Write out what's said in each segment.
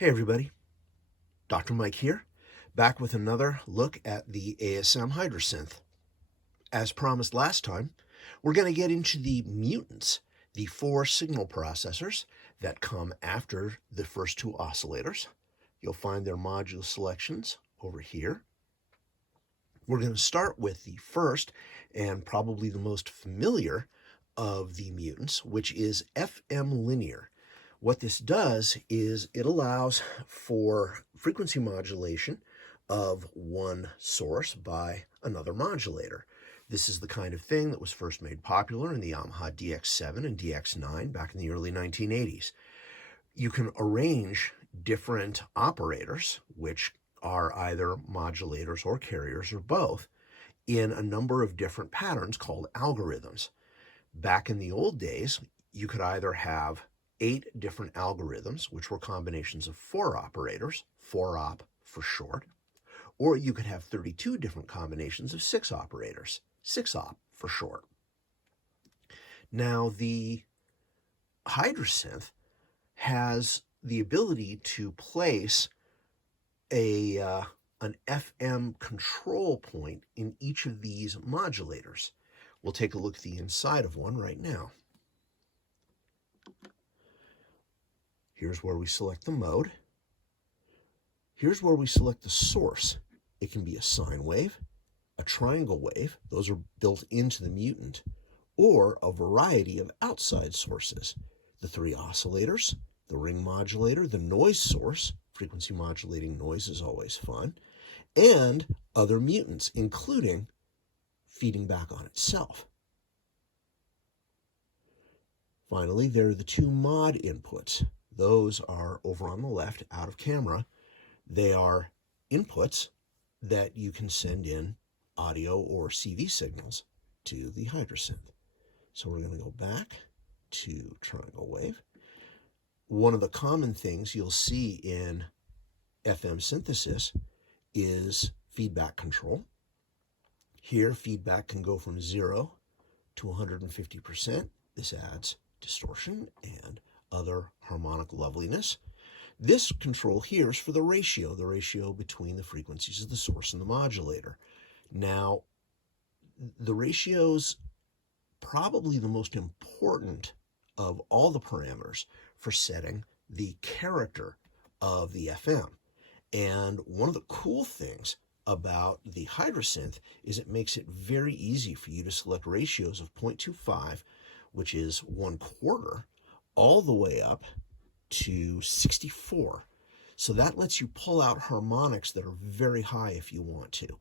Hey everybody, Dr. Mike here, back with another look at the ASM Hydrasynth. As promised last time, we're going to get into the Mutants, the 4 signal processors that come after the first 2 oscillators. You'll find their module selections over here. We're going to start with the first and probably the most familiar of the Mutants, which is FM linear. What this does is it allows for frequency modulation of one source by another modulator. This is the kind of thing that was first made popular in the Yamaha DX7 and DX9 back in the early 1980s. You can arrange different operators, which are either modulators or carriers or both, in a number of different patterns called algorithms. Back in the old days, you could either have 8 different algorithms, which were combinations of 4 operators, 4-op for short, or you could have 32 different combinations of 6 operators, 6-op for short. Now, the Hydrasynth has the ability to place an FM control point in each of these modulators. We'll take a look at the inside of one right now. Here's where we select the mode. Here's where we select the source. It can be a sine wave, a triangle wave, those are built into the Mutant, or a variety of outside sources. The 3 oscillators, the ring modulator, the noise source, frequency modulating noise is always fun, and other mutants, including feeding back on itself. Finally, there are the 2 mod inputs. Those are over on the left, out of camera. They are inputs that you can send in audio or CV signals to the Hydrasynth. So we're going to go back to triangle wave. One of the common things you'll see in FM synthesis is feedback control. Here, feedback can go from 0 to 150%. This adds distortion and other harmonic loveliness. This control here is for the ratio between the frequencies of the source and the modulator. Now, the ratio's probably the most important of all the parameters for setting the character of the FM. And one of the cool things about the Hydrasynth is it makes it very easy for you to select ratios of 0.25, which is 1/4, all the way up to 64. So that lets you pull out harmonics that are very high if you want to.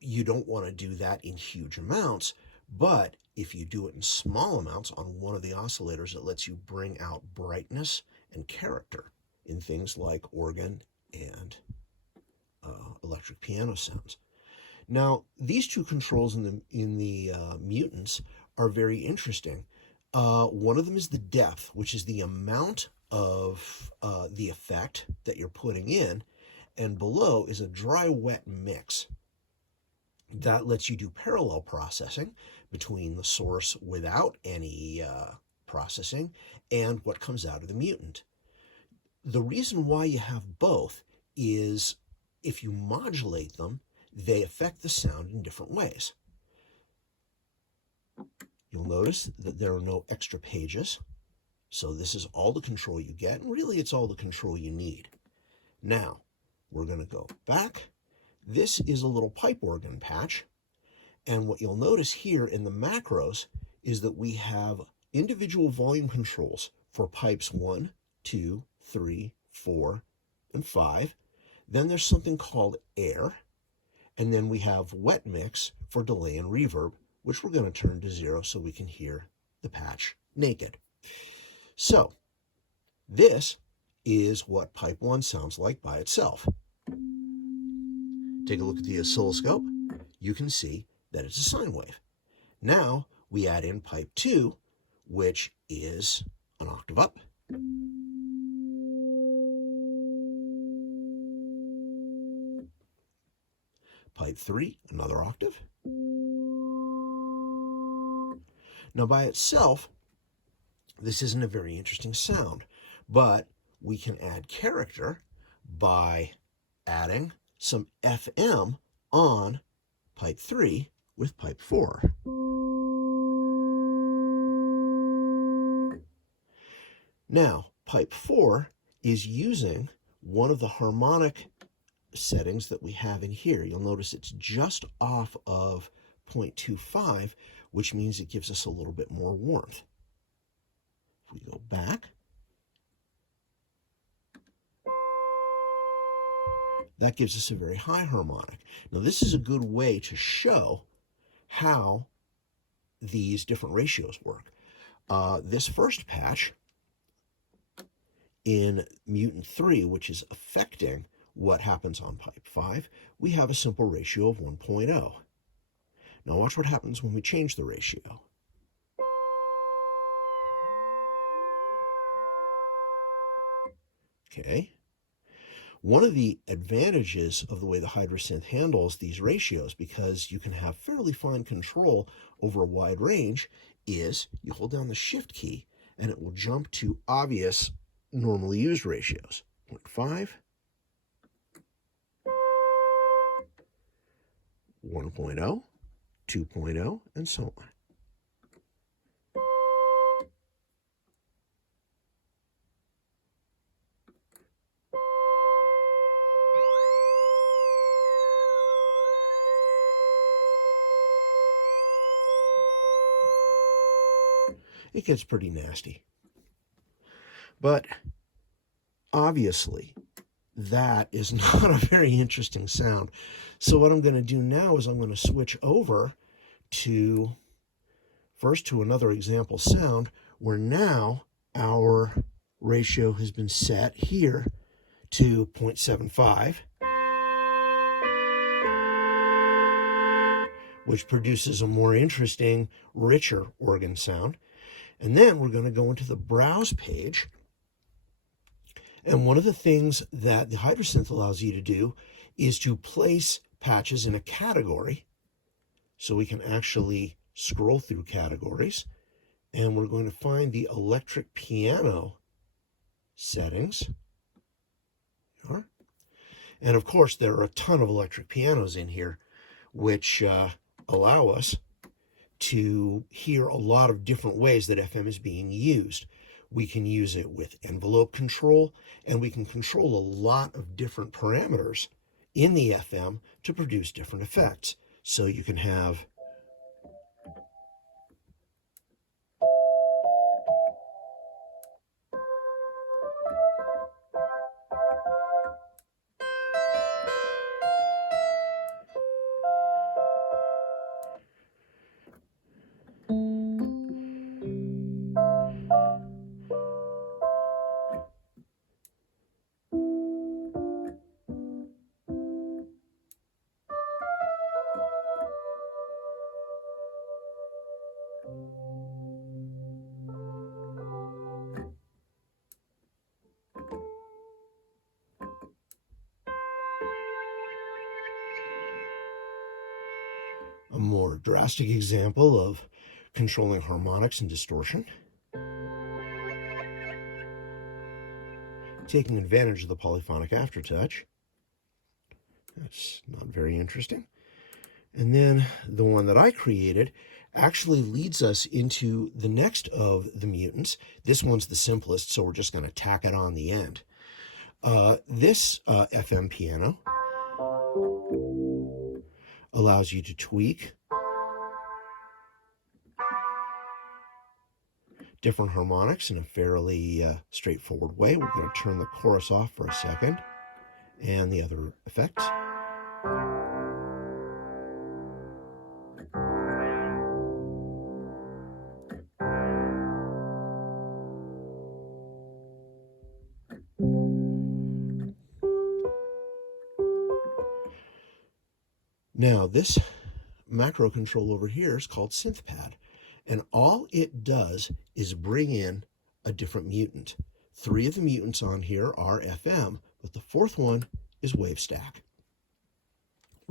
You don't want to do that in huge amounts, but if you do it in small amounts on one of the oscillators, it lets you bring out brightness and character in things like organ and electric piano sounds. Now, these 2 controls in the Mutants are very interesting. One of them is the depth, which is the amount of the effect that you're putting in, and below is a dry-wet mix. That lets you do parallel processing between the source without any processing and what comes out of the Mutant. The reason why you have both is if you modulate them, they affect the sound in different ways. You'll notice that there are no extra pages, so this is all the control you get, and really it's all the control you need. Now, we're going to go back. This is a little pipe organ patch, and what you'll notice here in the macros is that we have individual volume controls for pipes 1, 2, 3, 4, and 5. Then there's something called air, and then we have wet mix for delay and reverb, which we're going to turn to 0 so we can hear the patch naked. So this is what pipe 1 sounds like by itself. Take a look at the oscilloscope. You can see that it's a sine wave. Now we add in pipe 2, which is an octave up. Pipe 3, another octave. Now by itself, this isn't a very interesting sound, but we can add character by adding some FM on pipe 3 with pipe 4. Now, pipe 4 is using one of the harmonic settings that we have in here. You'll notice it's just off of 0.25, which means it gives us a little bit more warmth. If we go back, that gives us a very high harmonic. Now, this is a good way to show how these different ratios work. This first patch in Mutant 3, which is affecting what happens on pipe 5, we have a simple ratio of 1.0. Now watch what happens when we change the ratio. Okay. One of the advantages of the way the Hydrasynth handles these ratios, because you can have fairly fine control over a wide range, is you hold down the Shift key and it will jump to obvious normally used ratios. 0.5, 1.0, 2.0, and so on. It gets pretty nasty. But obviously, that is not a very interesting sound. So what I'm going to do now is I'm going to switch over to, first to another example sound, where now our ratio has been set here to 0.75, which produces a more interesting, richer organ sound. And then we're going to go into the Browse page. And one of the things that the Hydrasynth allows you to do is to place patches in a category. So we can actually scroll through categories. And we're going to find the electric piano settings. And of course, there are a ton of electric pianos in here, which allow us to hear a lot of different ways that FM is being used. We can use it with envelope control, and we can control a lot of different parameters in the FM to produce different effects. So you can have a more drastic example of controlling harmonics and distortion. Taking advantage of the polyphonic aftertouch. That's not very interesting. And then the one that I created actually leads us into the next of the Mutants. This one's the simplest, so we're just going to tack it on the end. This FM piano allows you to tweak different harmonics in a fairly straightforward way. We're going to turn the chorus off for a second, and the other effects. Now, this macro control over here is called SynthPad, and all it does is bring in a different mutant. 3 of the mutants on here are FM, but the 4th one is WaveStack.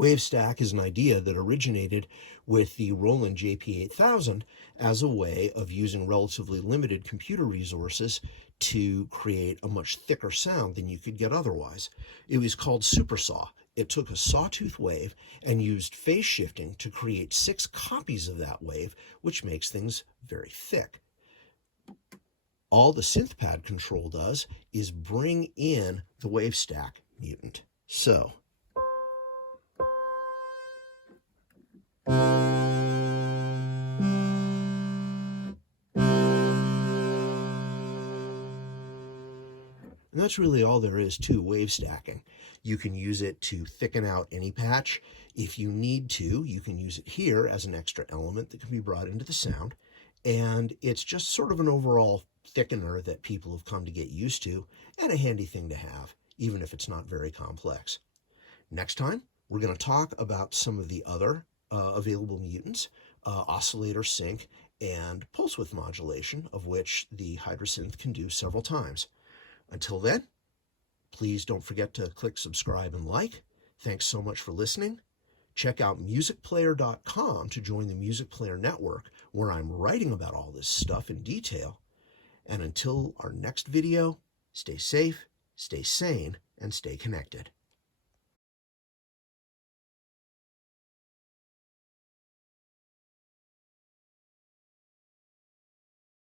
WaveStack is an idea that originated with the Roland JP8000 as a way of using relatively limited computer resources to create a much thicker sound than you could get otherwise. It was called supersaw. It took a sawtooth wave and used phase shifting to create 6 copies of that wave, which makes things very thick. All the SynthPad control does is bring in the WaveStack mutant. So and that's really all there is to wave stacking. You can use it to thicken out any patch. If you need to, you can use it here as an extra element that can be brought into the sound. And it's just sort of an overall thickener that people have come to get used to, and a handy thing to have, even if it's not very complex. Next time, we're going to talk about some of the other available mutants, oscillator sync, and pulse width modulation, of which the Hydrasynth can do several times. Until then, please don't forget to click subscribe and like. Thanks so much for listening. Check out musicplayer.com to join the Music Player Network, where I'm writing about all this stuff in detail. And until our next video, stay safe, stay sane, and stay connected.